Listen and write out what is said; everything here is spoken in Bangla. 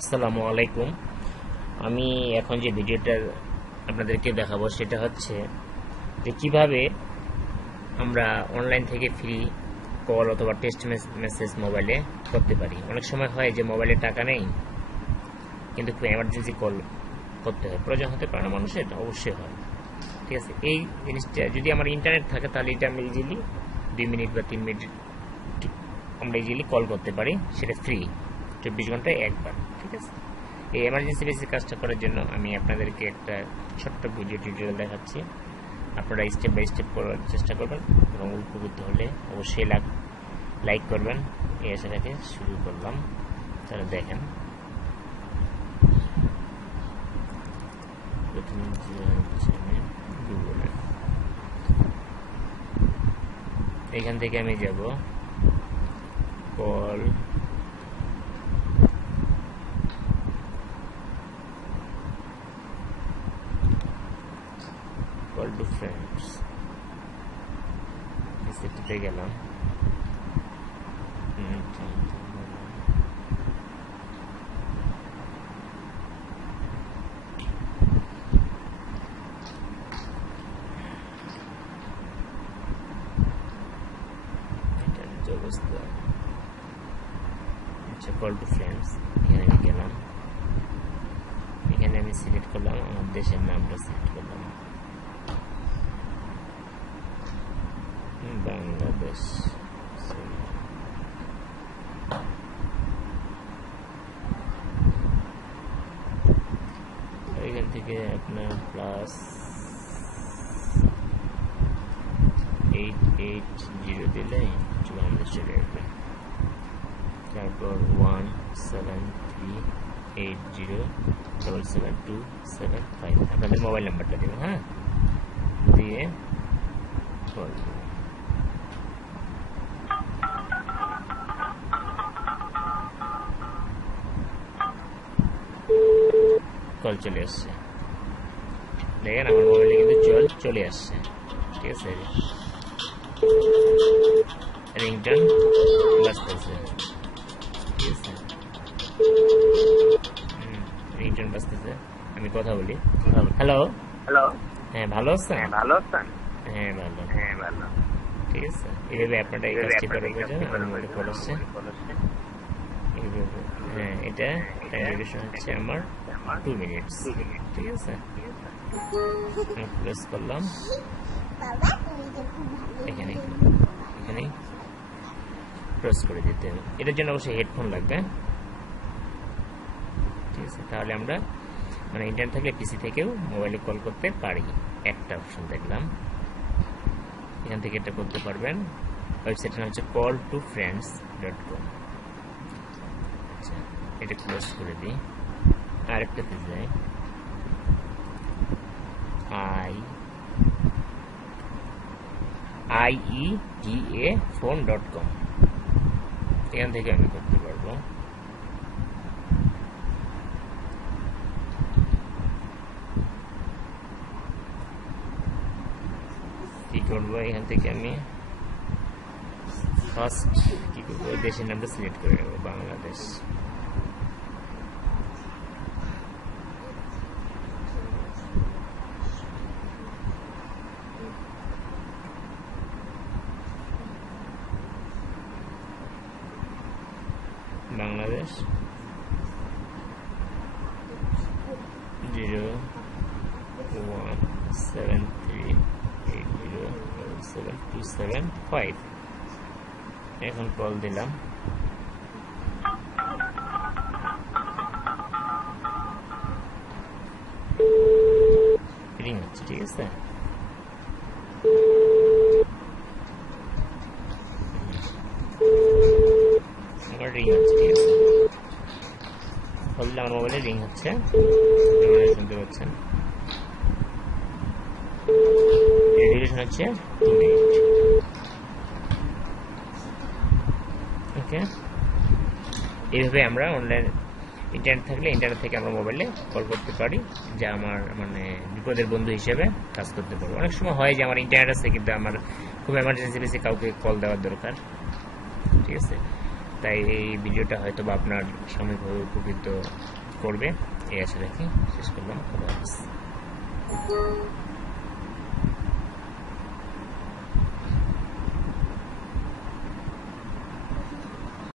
আসসালামু আলাইকুম। আমি এখন যে ভিডিওটা আপনাদেরকে দেখাবো সেটা হচ্ছে যে কিভাবে আমরা অনলাইন থেকে ফ্রি কল অথবা টেক্সট মেসেজ মোবাইলে করতে পারি। অনেক সময় হয় যে মোবাইলে টাকা নেই, কিন্তু খুব এমার্জেন্সি কল করতে হয়, প্রয়োজন হতে পারে না মানুষের, অবশ্যই হয়। ঠিক আছে, এই জিনিসটা যদি আমার ইন্টারনেট থাকে তাহলে এটা আমি ইজিলি 2 মিনিট বা 3 মিনিট আমরা ইজিলি কল করতে পারি, সেটা ফ্রি, 24 ঘন্টায় একবার। ঠিক আছে, এই এমার্জেন্সি বেসিস কাজটা করার জন্য আমি আপনাদেরকে একটা ছোট্ট ভিডিও টিউটোরিয়াল দেখাচ্ছি। আপনারা স্টেপ বাই স্টেপ করার চেষ্টা করবেন এবং উপকৃত হলে অবশ্যই লাইক করবেন। এই আশা রেখে শুরু করলাম, তাহলে দেখেন। প্রথমে গুগলে এখান থেকে আমি যাব কল টু ফ্রেন্ডস, সেটাতে গেলাম। অবস্থা আচ্ছা, কল টু ফ্রেন্ডস, এখানে আমি গেলাম। এখানে আমি সিলেক্ট করলাম, আমার দেশের নামটা সিলেক্ট করলাম, বাংলাদেশ। এখান থেকে আপনার +880 দিলে বাংলাদেশ চলে আসবে। তারপর 17380772725 আপনাদের মোবাইল নাম্বারটা দেবেন, হ্যাঁ, দিয়ে কল চলে আসছে। দেখেন আমার মোবাইলে কিন্তু চলে আসছে। ঠিক আছে, রিংটন বাজতেছে। ঠিক আছে, রিংটন বাজতেছে, আমি কথা বলি। হ্যালো হ্যালো, হ্যাঁ, ভালো আছেন? ভালো আছেন? হ্যাঁ, ভালো। ভালো। ঠিক আছে, এইভাবে আপনারা এই কাজটি করে বোঝেন। আমার মনে কল আসছে এইভাবে। হ্যাঁ, এটা টাইম ডিউরেশন হচ্ছে আমার 2 মিনিটস। ঠিক আছে, প্রেস করলাম, এখানে প্রেস করে দিতে হবে। এটার জন্য অবশ্যই হেডফোন লাগবে। ঠিক আছে, তাহলে আমরা মানে ইন্টারনেট থাকলে পিসি থেকেও মোবাইলে কল করতে পারি। একটা অপশন দেখলাম, এখান থেকে এটা করতে পারবেন। ওয়েবসাইটের নাম হচ্ছে call2friends.com। আচ্ছা, এটা ক্লোজ করে দিই, আরেকটাতে যাই, ietaphone.com। এখান থেকে আমি করতে পারবো। কি করবো, এখান থেকে আমি ফার্স্ট কি করবো, দেশের নামটা সিলেক্ট করে নেবো, বাংলাদেশ। বাংলাদেশ 0173807725। এখন কল দিলাম, রিং হচ্ছে। ঠিক আছে, আমার রিং হচ্ছে। ঠিক আছে, কল দিলে আমার মোবাইলে রিং হচ্ছে, শুনতে পাচ্ছেন। ডিউরেশন হচ্ছে 2 মিনিট। ওকে, এইভাবে আমরা অনলাইন ইন্টারনেট থাকলে ইন্টারনেট থেকে আমরা মোবাইলে কল করতে পারি, যা আমার মানে বিপদের বন্ধু হিসেবে কাজ করতে পারবো। অনেক সময় হয় যে আমার ইন্টারনেট আছে কিন্তু আমার খুব এমার্জেন্সি বেশি কাউকে কল দেওয়ার দরকার। ঠিক আছে, তাই এই ভিডিওটা হয়তো বা আপনার সাময়িকভাবে উপকৃত করবে। এই আশা রেখে শেষ করলাম। খোদা হাফেজ।